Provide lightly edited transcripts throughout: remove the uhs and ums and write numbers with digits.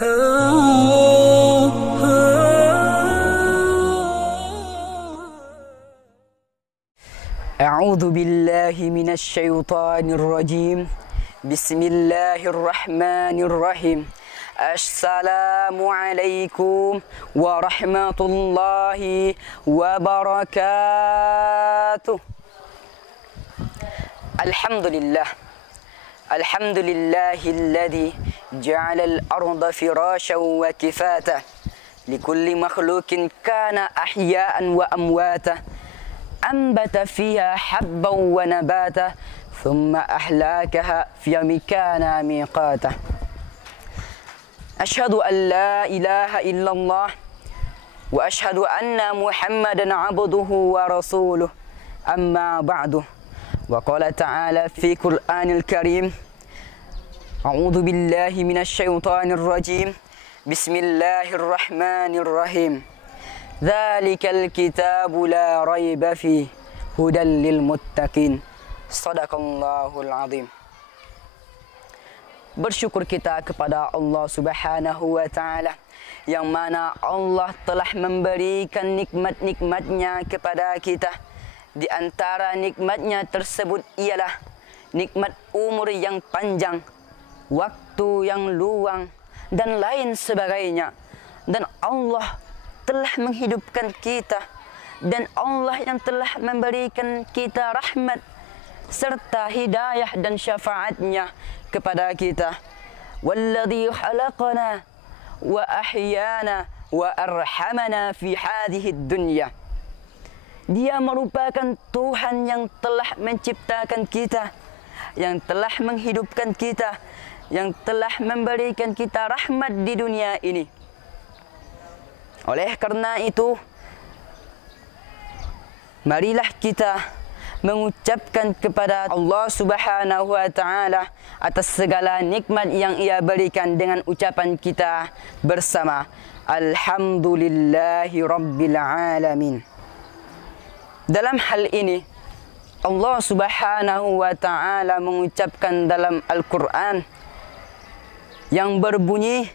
A'udzu billahi minasy syaithanir rajim. Bismillahirrahmanirrahim. Assalamualaikum warahmatullahi wabarakatuh. Alhamdulillah. Alhamdulillahilladzi ja'ala al-arda firasyan wa kifata likulli makhluqin kana ahya'an wa amwata anbata fiha habban wa nabata thumma ahlakaha fi mikana miqata. Ashhadu an la ilaha illallah wa ashhadu anna Muhammadan abduhu wa rasuluh. Amma ba'du. Wa qala ta'ala fi Qur'anil Karim. A'udzu billahi minasy syaithanir rajim. Bismillahirrahmanirrahim. Dzalikal kitabu la raiba fihi hudan lil muttaqin. Shadaqallahul azim. Bersyukur kita kepada Allah Subhanahu wa taala yang mana Allah telah memberikan nikmat-nikmatnya kepada kita. Di antara nikmatnya tersebut ialah nikmat umur yang panjang, waktu yang luang, dan lain sebagainya. Dan Allah telah menghidupkan kita, dan Allah yang telah memberikan kita rahmat serta hidayah dan syafaatnya kepada kita. Walladzi khalaqana wa ahyana wa arhamana fi hadhihi dunya. Dia merupakan Tuhan yang telah menciptakan kita, yang telah menghidupkan kita, yang telah memberikan kita rahmat di dunia ini. Oleh karena itu, marilah kita mengucapkan kepada Allah Subhanahu wa taala atas segala nikmat yang Ia berikan dengan ucapan kita bersama, Alhamdulillahi Rabbil Alamin. Dalam hal ini, Allah Subhanahu wa taala mengucapkan dalam Al-Qur'an yang berbunyi,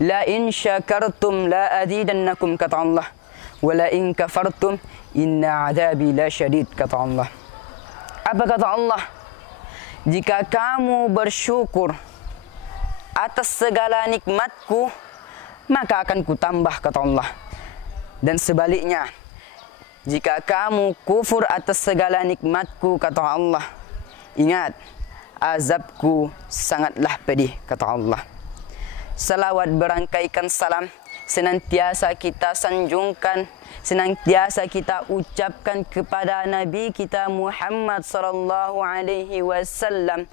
La in syakartum la azidannakum, kata Allah, wa la in kafartum inna adabi la syadid, kata Allah. Apa kata Allah? Jika kamu bersyukur atas segala nikmatku, maka akan kutambah, kata Allah. Dan sebaliknya, jika kamu kufur atas segala nikmatku, kata Allah, ingat, azabku sangatlah pedih, kata Allah. Salawat berangkaikan salam senantiasa kita sanjungkan, senantiasa kita ucapkan kepada Nabi kita Muhammad sallallahu alaihi wasallam,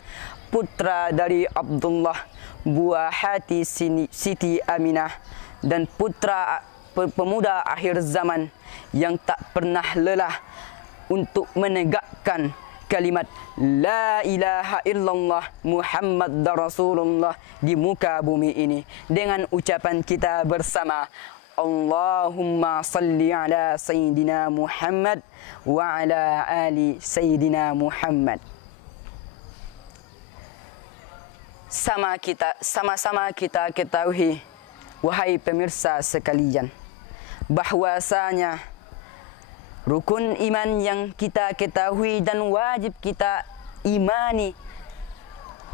putra dari Abdullah, buah hati Siti Aminah, dan putra pemuda akhir zaman yang tak pernah lelah untuk menegakkan kalimat La ilaha illallah Muhammad Rasulullah di muka bumi ini dengan ucapan kita bersama, Allahumma salli ala Sayyidina Muhammad wa ala ali Sayyidina Muhammad. Sama-sama kita ketahui, wahai pemirsa sekalian, bahwasanya rukun iman yang kita ketahui dan wajib kita imani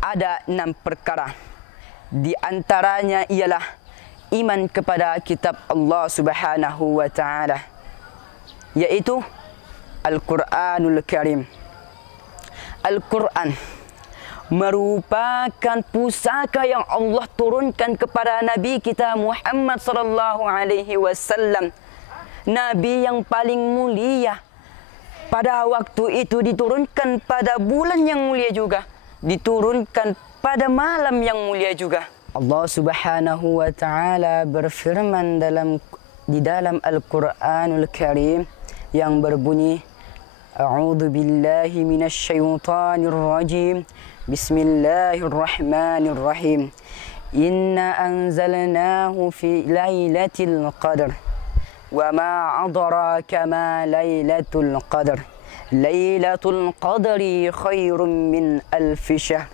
ada 6 perkara. Di antaranya ialah iman kepada kitab Allah Subhanahu wa taala, yaitu Al-Qur'anul Karim. Al-Qur'an merupakan pusaka yang Allah turunkan kepada Nabi kita Muhammad sallallahu alaihi wasallam, Nabi yang paling mulia. Pada waktu itu diturunkan pada bulan yang mulia juga, diturunkan pada malam yang mulia juga. Allah Subhanahu wa taala berfirman di dalam Al-Qur'anul Karim yang berbunyi, A'udzu billahi minasy syaithanir rajim. Bismillahirrahmanirrahim. Inna anzalnahu fi lailatul qadr. Wa ma adraka ma lailatul qadr. Lailatul qadri khairum min alfi syahr.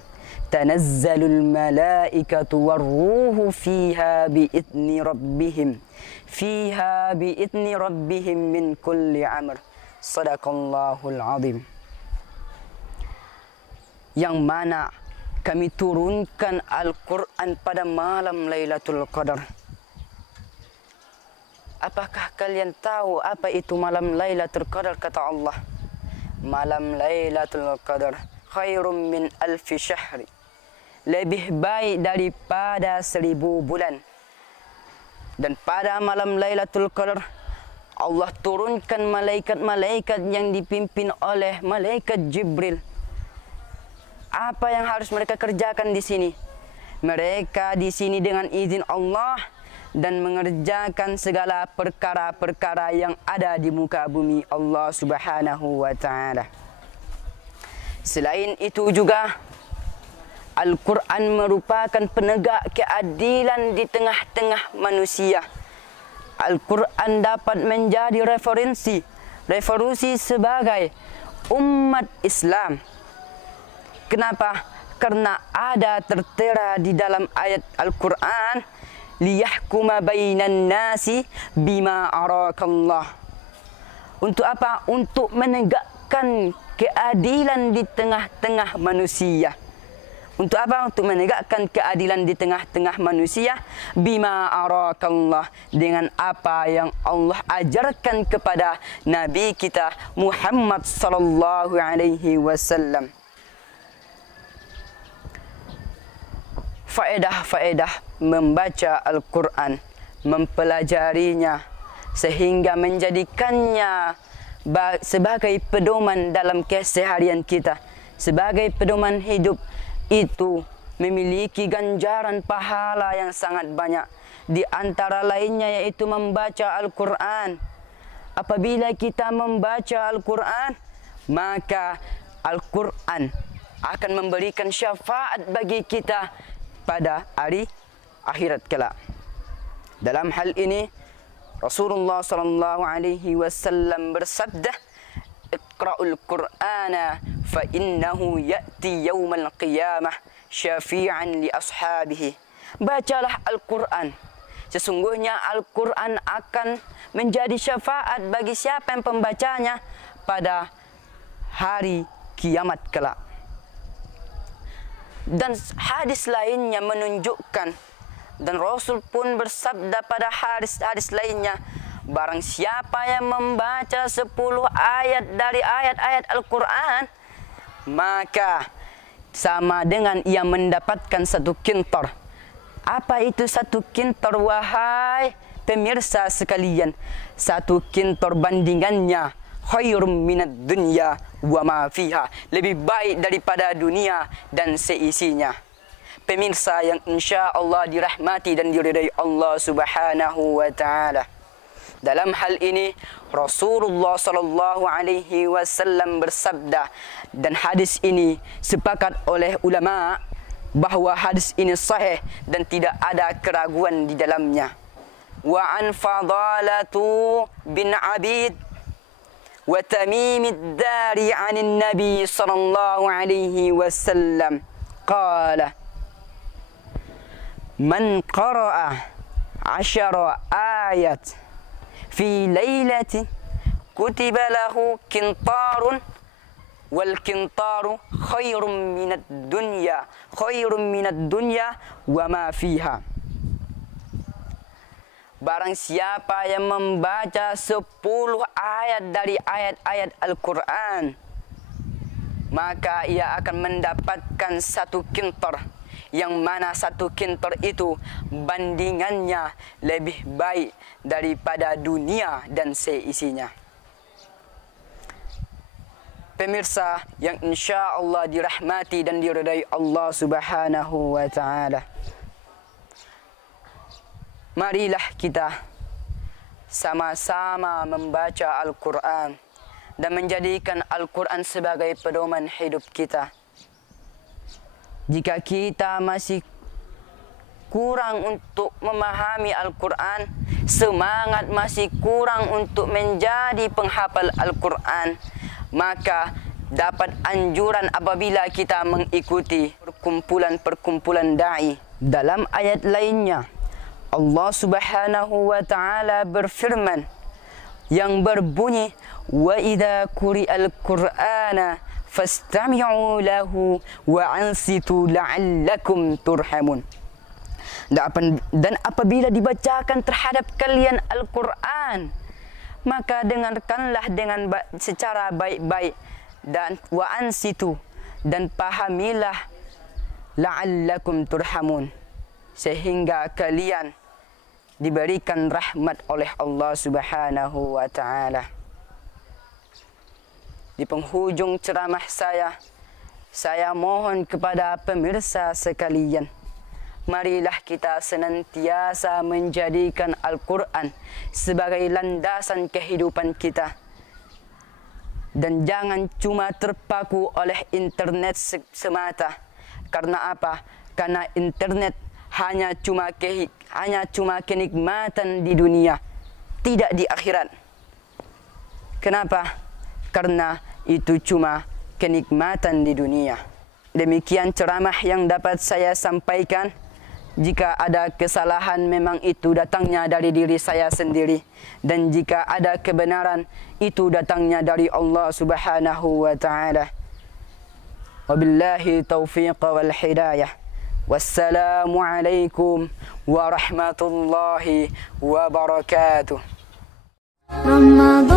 tanazzalul malaikatu warruhu fiha biidzni rabbihim min kulli amr. Sadaqallahul azim. Yang mana kami turunkan Al-Quran pada malam Lailatul Qadar. Apakah kalian tahu apa itu malam Lailatul Qadar? Kata Allah, malam Lailatul Qadar khairum min alfi syahri, lebih baik daripada 1000 bulan. Dan pada malam Lailatul Qadar Allah turunkan malaikat-malaikat yang dipimpin oleh malaikat Jibril. Apa yang harus mereka kerjakan di sini? Mereka di sini dengan izin Allah dan mengerjakan segala perkara-perkara yang ada di muka bumi Allah Subhanahu wa taala. Selain itu juga Al-Quran merupakan penegak keadilan di tengah-tengah manusia. Al-Quran dapat menjadi referensi sebagai umat Islam. Kenapa? Karena ada tertera di dalam ayat Al-Quran, liyahkuma bainan nasi bima arakallah. Untuk apa? Untuk menegakkan keadilan di tengah-tengah manusia. Untuk apa? Untuk menegakkan keadilan di tengah-tengah manusia. Bima arakallah, dengan apa yang Allah ajarkan kepada Nabi kita Muhammad sallallahu alaihi wasallam. Faedah-faedah membaca Al-Quran, mempelajarinya sehingga menjadikannya sebagai pedoman dalam keseharian kita, sebagai pedoman hidup, itu memiliki ganjaran pahala yang sangat banyak. Di antara lainnya yaitu membaca Al-Quran. Apabila kita membaca Al-Quran, maka Al-Quran akan memberikan syafaat bagi kita pada hari akhirat kelak. Dalam hal ini Rasulullah sallallahu alaihi wasallam bersabda, "Iqra'ul Qur'ana fa innahu ya'ti yaumal qiyamah syafi'an li ashabihi." Bacalah Al-Quran. Sesungguhnya Al-Quran akan menjadi syafaat bagi siapa yang pembacanya pada hari kiamat kelak. Dan hadis lainnya menunjukkan, dan Rasul pun bersabda pada hadis lainnya, barang siapa yang membaca 10 ayat dari ayat-ayat Al-Quran, maka sama dengan ia mendapatkan 1 kintor. Apa itu 1 kintor, wahai pemirsa sekalian? 1 kintor bandingannya khairum minad dunya wa ma fiha, lebih baik daripada dunia dan seisinya. Pemirsa yang insya Allah dirahmati dan diridai Allah Subhanahu wa taala. Dalam hal ini Rasulullah sallallahu alaihi wasallam bersabda, dan hadis ini sepakat oleh ulama bahawa hadis ini sahih dan tidak ada keraguan di dalamnya. Wa an Fadalatu bin Abid wa Tamim ad-Dari 'an an-Nabi sallallahu alaihi wasallam qala man qara'a 10 ayat fi lailatin kutiba lahu kintarun wal kintaru khairum minad dunya wa ma fiha. Barang siapa yang membaca 10 ayat dari ayat-ayat Al-Quran, maka ia akan mendapatkan 1 kintor, yang mana 1 kintor itu bandingannya lebih baik daripada dunia dan seisinya. Pemirsa yang insya Allah dirahmati dan diridai Allah Subhanahu wa taala, marilah kita sama-sama membaca Al-Quran dan menjadikan Al-Quran sebagai pedoman hidup kita. Jika kita masih kurang untuk memahami Al-Quran, semangat masih kurang untuk menjadi penghafal Al-Quran, maka dapat anjuran apabila kita mengikuti perkumpulan-perkumpulan da'i. Dalam ayat lainnya, Allah Subhanahu wa taala berfirman yang berbunyi, wa idza quri'al qur'ana fastami'u lahu wa ansitu la'allakum turhamun. Dan apabila dibacakan terhadap kalian Al-Quran, maka dengarkanlah dengan secara baik-baik, dan wa ansitu, dan pahamilah, la'allakum turhamun, sehingga kalian diberikan rahmat oleh Allah Subhanahu wa taala. Di penghujung ceramah saya mohon kepada pemirsa sekalian, marilah kita senantiasa menjadikan Al-Quran sebagai landasan kehidupan kita. Dan jangan cuma terpaku oleh internet semata. Karena apa? Karena internet hanya cuma kenikmatan di dunia, tidak di akhirat. Kenapa? Karena itu cuma kenikmatan di dunia. Demikian ceramah yang dapat saya sampaikan. Jika ada kesalahan, memang itu datangnya dari diri saya sendiri. Dan jika ada kebenaran, itu datangnya dari Allah Subhanahu wa ta'ala. Wabillahi taufiq wal hidayah. Wassalamualaikum warahmatullahi wabarakatuh. Ramadan.